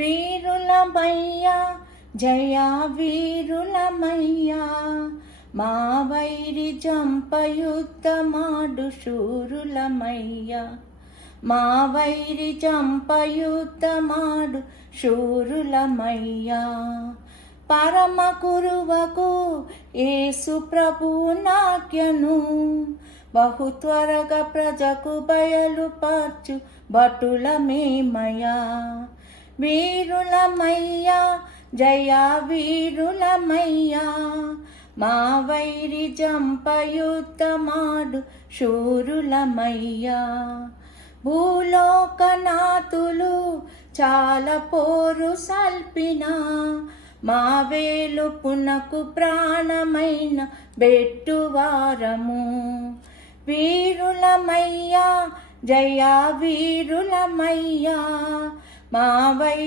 వీరులమయ్యా జయా వీరులమయ్యా మా వైరి జంపయుద్ధమాడు శూరులమయ్యా మా వైరి జంపయుద్ధమాడు శూరులమయ్యా. పరమ కురువకు ఏసు ప్రభు నాక్యను బహు త్వరగా ప్రజకు బయలుపరచు భటులమేమయా వీరులమయ్యా జయ వీరులమయ్యా మా వైరి జంపయుద్ధమాడు శూరులమయ్యా. భూలోకనాథులు చాలా పోరు సల్పిన మా వేలుపునకు ప్రాణమైన బెట్టువారము వీరులమయ్యా జయా వీరులమయ్యా మా వై